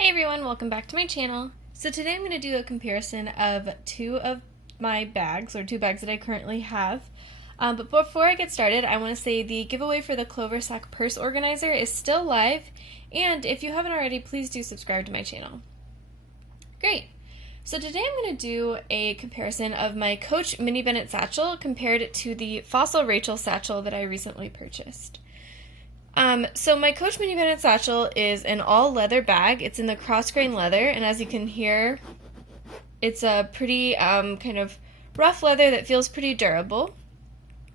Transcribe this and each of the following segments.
Hey everyone, welcome back to my channel. So today I'm going to do a comparison of two of my bags, or two bags that I currently have. But before I get started, I want to say the giveaway for the Clover Sack Purse Organizer is still live, and if you haven't already, please do subscribe to my channel. Great! So today I'm going to do a comparison of my Coach Mini Bennett Satchel compared to the Fossil Rachel Satchel that I recently purchased. So my Coach Mini Bennett Satchel is an all leather bag. It's in the Crossgrain leather, and as you can hear, it's a pretty kind of rough leather that feels pretty durable.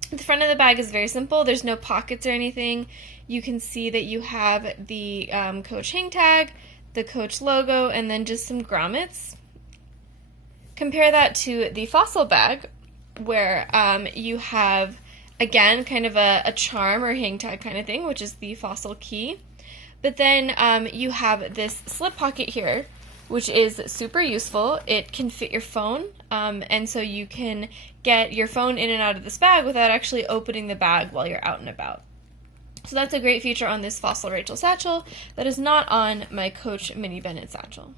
The front of the bag is very simple. There's no pockets or anything. You can see that you have the Coach hang tag, the Coach logo, and then just some grommets. Compare that to the Fossil bag, where you have, again, kind of a charm or hang tag kind of thing, which is the Fossil key. But then you have this slip pocket here, which is super useful. It can fit your phone, and so you can get your phone in and out of this bag without actually opening the bag while you're out and about. So that's a great feature on this Fossil Rachel Satchel that is not on my Coach Mini Bennett Satchel.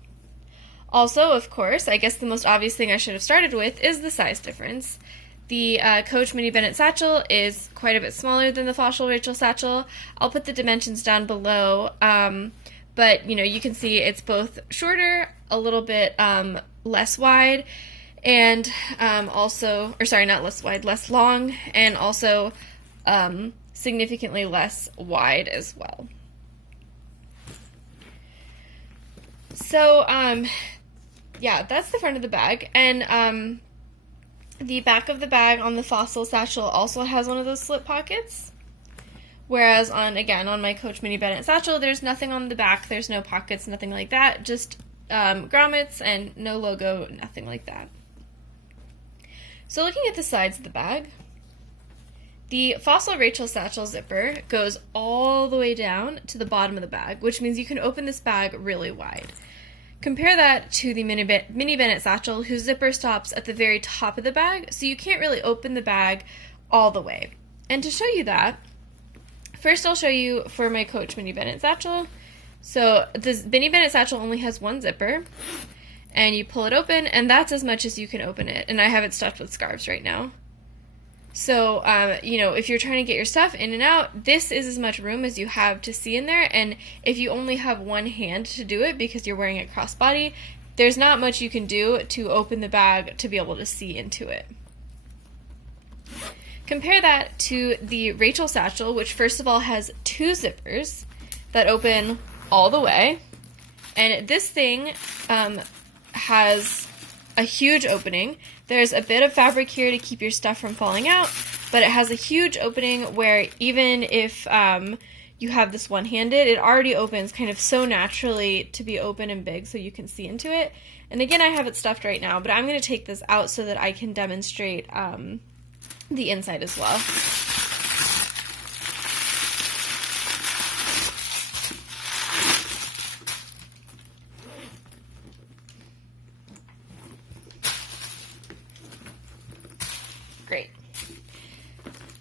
Also, of course, I guess the most obvious thing I should have started with is the size difference. The Coach Mini Bennett Satchel is quite a bit smaller than the Fossil Rachel Satchel. I'll put the dimensions down below, but you can see it's both shorter, a little bit less wide, and less long, and also significantly less wide as well. So, yeah, that's the front of the bag, and the back of the bag on the Fossil Satchel also has one of those slip pockets, whereas on my Coach Mini Bennett Satchel, there's nothing on the back, there's no pockets, nothing like that, just grommets and no logo, nothing like that. So looking at the sides of the bag, the Fossil Rachel Satchel zipper goes all the way down to the bottom of the bag, which means you can open this bag really wide. Compare that to the Mini Bennett Satchel, whose zipper stops at the very top of the bag, so you can't really open the bag all the way. And to show you that, first I'll show you for my Coach Mini Bennett Satchel. So this Mini Bennett Satchel only has one zipper, and you pull it open, and that's as much as you can open it. And I have it stuffed with scarves right now. So, if you're trying to get your stuff in and out, this is as much room as you have to see in there, and if you only have one hand to do it because you're wearing a crossbody, there's not much you can do to open the bag to be able to see into it. Compare that to the Rachel Satchel, which first of all has two zippers that open all the way, and this thing has a huge opening. There's a bit of fabric here to keep your stuff from falling out, but it has a huge opening where even if you have this one-handed, it already opens kind of so naturally to be open and big so you can see into it. And again, I have it stuffed right now, but I'm going to take this out so that I can demonstrate the inside as well. Great.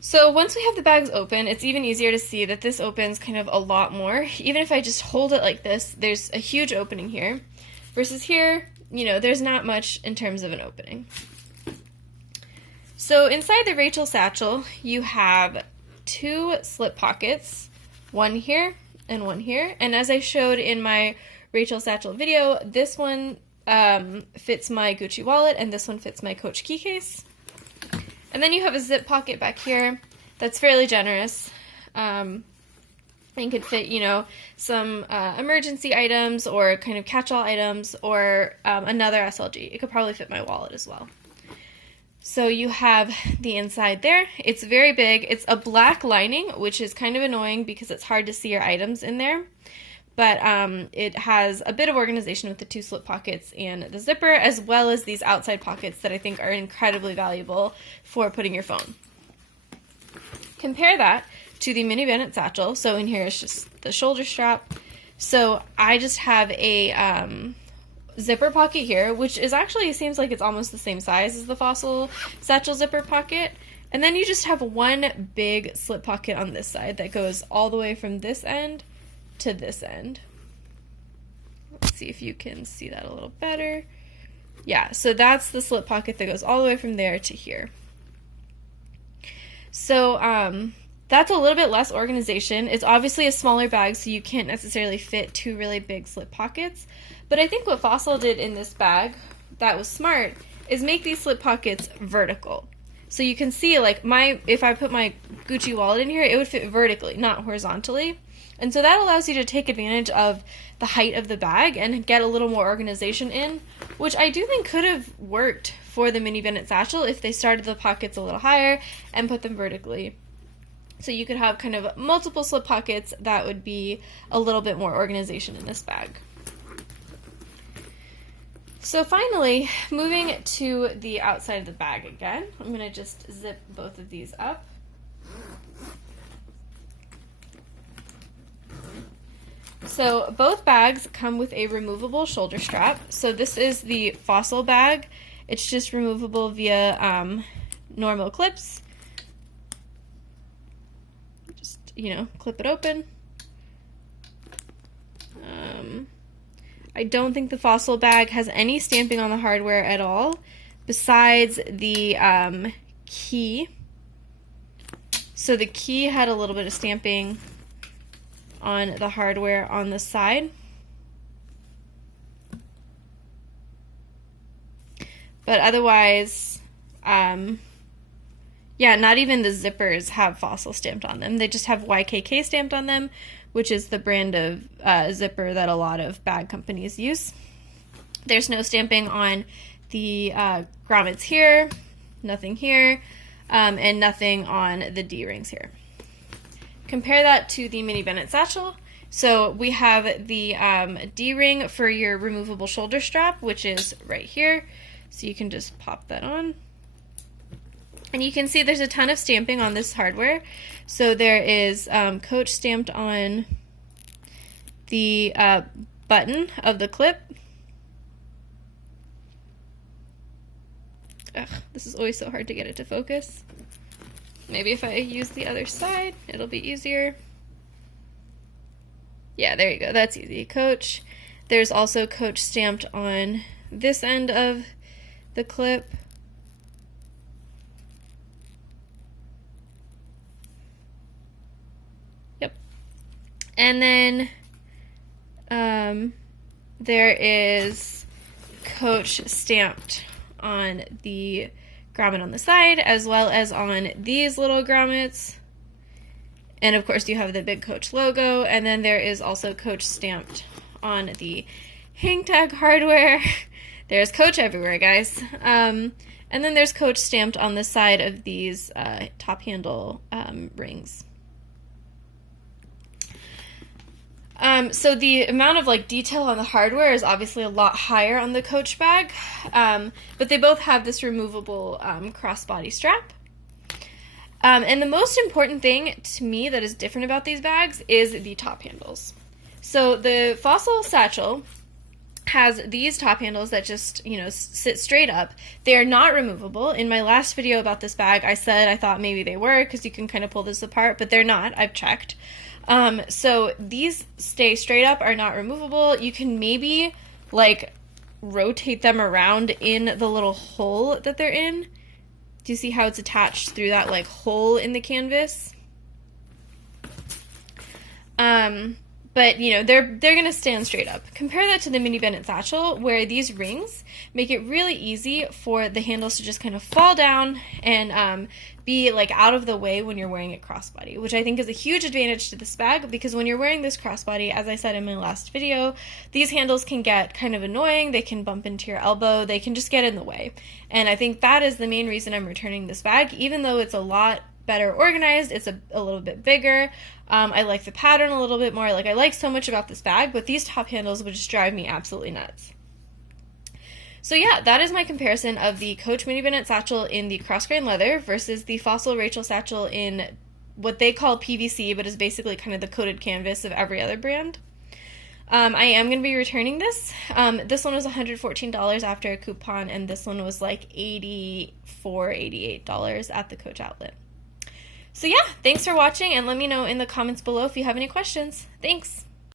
So once we have the bags open, it's even easier to see that this opens kind of a lot more. Even if I just hold it like this, there's a huge opening here. Versus here, there's not much in terms of an opening. So inside the Rachel Satchel, you have two slip pockets, one here and one here. And as I showed in my Rachel Satchel video, this one fits my Gucci wallet and this one fits my Coach key case. And then you have a zip pocket back here that's fairly generous and could fit, some emergency items or kind of catch-all items or another SLG. It could probably fit my wallet as well. So you have the inside there. It's very big. It's a black lining, which is kind of annoying because it's hard to see your items in there. But it has a bit of organization with the two slip pockets and the zipper, as well as these outside pockets that I think are incredibly valuable for putting your phone. Compare that to the Mini Bennett Satchel. So in here is just the shoulder strap. So I just have a zipper pocket here, which is actually, it seems like it's almost the same size as the Fossil Satchel zipper pocket. And then you just have one big slip pocket on this side that goes all the way from this end to this end. Let's see if you can see that a little better. Yeah, so that's the slip pocket that goes all the way from there to here. So that's a little bit less organization. It's obviously a smaller bag, so you can't necessarily fit 2 really big slip pockets. But I think what Fossil did in this bag that was smart is make these slip pockets vertical. So you can see, like, if I put my Gucci wallet in here, it would fit vertically, not horizontally. And so that allows you to take advantage of the height of the bag and get a little more organization in, which I do think could have worked for the mini Bennett satchel if they started the pockets a little higher and put them vertically. So you could have kind of multiple slip pockets that would be a little bit more organization in this bag. So finally, moving to the outside of the bag again, I'm going to just zip both of these up. So both bags come with a removable shoulder strap. So this is the Fossil bag. It's just removable via normal clips. Just, clip it open. I don't think the Fossil bag has any stamping on the hardware at all, besides the key. So the key had a little bit of stamping on the hardware on the side. But otherwise, yeah, not even the zippers have Fossil stamped on them. They just have YKK stamped on them, which is the brand of zipper that a lot of bag companies use. There's no stamping on the grommets here, nothing here, and nothing on the D-rings here. Compare that to the mini Bennett satchel. So we have the D-ring for your removable shoulder strap, which is right here. So you can just pop that on. And you can see there's a ton of stamping on this hardware. So there is Coach stamped on the button of the clip. Ugh, this is always so hard to get it to focus. Maybe if I use the other side, it'll be easier. Yeah, there you go. That's easy. Coach. There's also Coach stamped on this end of the clip. Yep. And then there is Coach stamped on the grommet on the side, as well as on these little grommets. And of course you have the big Coach logo, and then there is also Coach stamped on the hang tag hardware. There's Coach everywhere, guys. And then there's Coach stamped on the side of these top handle rings. So the amount of detail on the hardware is obviously a lot higher on the Coach bag, but they both have this removable crossbody strap. And the most important thing to me that is different about these bags is the top handles. So the Fossil satchel has these top handles that just, sit straight up. They are not removable. In my last video about this bag, I said I thought maybe they were because you can kind of pull this apart, but they're not. I've checked. So these stay straight up, are not removable. You can maybe rotate them around in the little hole that they're in. Do you see how it's attached through that hole in the canvas? But they're going to stand straight up. Compare that to the mini Bennett satchel, where these rings make it really easy for the handles to just kind of fall down and be out of the way when you're wearing it crossbody, which I think is a huge advantage to this bag, because when you're wearing this crossbody, as I said in my last video, these handles can get kind of annoying. They can bump into your elbow. They can just get in the way. And I think that is the main reason I'm returning this bag, even though it's a lot better organized. It's a little bit bigger. I like the pattern a little bit more. I like so much about this bag, but these top handles would just drive me absolutely nuts. So yeah, that is my comparison of the Coach Mini Bennett satchel in the Crossgrain leather versus the Fossil Rachel satchel in what they call PVC, but is basically kind of the coated canvas of every other brand. I am going to be returning this. This one was $114 after a coupon, and this one was $84, $88 at the Coach outlet. So yeah, thanks for watching, and let me know in the comments below if you have any questions. Thanks!